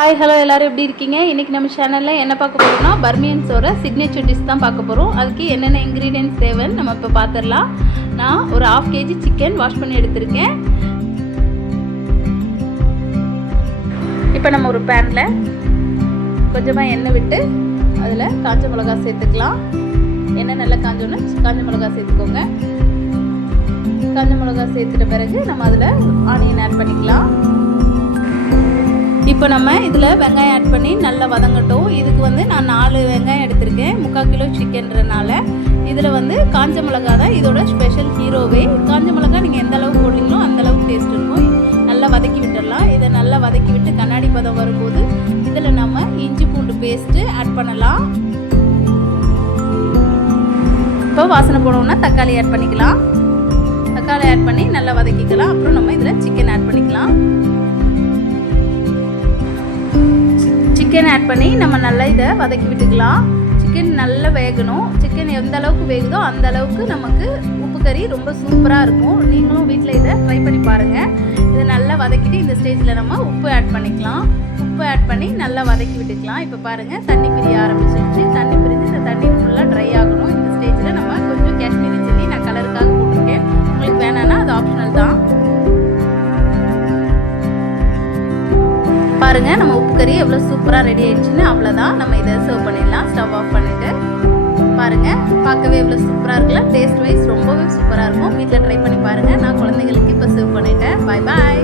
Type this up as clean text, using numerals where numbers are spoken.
Hi hello எல்லோரும் எப்படி இருக்கீங்க? இன்றைக்கி நம்ம சேனலில் என்ன பார்க்க போகிறோம்னா பர்மியன்ஸோட சிக்னேச்சர் டிஷ் தான் பார்க்க போகிறோம். அதுக்கு என்னென்ன இன்க்ரீடியன்ஸ் தேவைன்னு நம்ம இப்போ பார்த்துடலாம். நான் ஒரு 1/2 kg சிக்கன் வாஷ் பண்ணி எடுத்திருக்கேன். இப்போ நம்ம ஒரு பேனில் கொஞ்சமாக எண்ணெய் விட்டு அதில் காஞ்ச மிளகா சேர்த்துக்கலாம். எண்ணெய் நல்லா காஞ்சோன்னா காஞ்ச மிளகா சேர்த்துக்கோங்க. காஞ்ச மிளகா சேர்த்துட்ட பிறகு நம்ம அதில் ஆனியன் ஆட் பண்ணிக்கலாம். இப்போ நம்ம இதில் வெங்காயம் ஆட் பண்ணி நல்லா வதங்கட்டும். இதுக்கு நான் 4 வெங்காயம் எடுத்திருக்கேன். 3/4 கிலோ சிக்கன்றனால இதில் காஞ்ச மிளகா தான் இதோட ஸ்பெஷல் ஹீரோவே. காஞ்ச மிளகா நீங்கள் எந்த அளவுக்கு போட்டிங்களோ அந்த அளவுக்கு டேஸ்ட் இருக்கும். நல்லா வதக்கி விட்டுடலாம். இதை நல்லா வதக்கி விட்டு கண்ணாடி பதம் வரும்போது இதில் நம்ம இஞ்சி பூண்டு பேஸ்ட்டு ஆட் பண்ணலாம். இப்போ வாசனை போனோம்னா தக்காளி ஆட் பண்ணிக்கலாம். தக்காளி ஆட் பண்ணி நல்லா வதக்கிக்கலாம். அப்புறம் நம்ம இதில் சிக்கன் ஆட் பண்ணிக்கலாம். சிக்கன் ஆட் பண்ணி நம்ம நல்லா இதை வதக்கி விட்டுக்கலாம். சிக்கன் நல்லா வேகணும். சிக்கன் எந்த அளவுக்கு வேகுதோ அந்த அளவுக்கு நமக்கு உப்பு கறி ரொம்ப சூப்பராக இருக்கும். நீங்களும் வீட்டில் இதை ட்ரை பண்ணி பாருங்கள். இதை நல்லா வதக்கிட்டு இந்த ஸ்டேஜில் நம்ம உப்பு ஆட் பண்ணிக்கலாம். உப்பு ஆட் பண்ணி நல்லா வதக்கி விட்டுக்கலாம். இப்போ பாருங்கள், தண்ணி பிரிய ஆரம்பிச்சிருச்சு. தண்ணி பிரிஞ்சு இந்த தண்ணி ஃபுல்லாக ட்ரை ஆகணும். இந்த ஸ்டேஜில் நம்ம கொஞ்சம் காஷ்மீரி சில்லி நான் கலருக்காக போட்டிருக்கேன். உங்களுக்கு வேணான்னா அது ஆப்ஷனல் தான். பாருங்கள், நம்ம உப்பு கறி எவ்வளோ சூப்பராக ரெடி ஆயிடுச்சுன்னு. அவ்வளோதான், நம்ம இதை சர்வ் பண்ணிடலாம். ஸ்டவ் ஆஃப் பண்ணிவிட்டு பாருங்கள், பார்க்கவே எவ்வளோ சூப்பராக இருக்குல்ல. டேஸ்ட் வைஸ் ரொம்பவே சூப்பராக இருக்கும். வீட்டில் ட்ரை பண்ணி பாருங்கள். நான் குழந்தைங்களுக்கு இப்போ சர்வ் பண்ணிட்டேன். பாய் பாய்.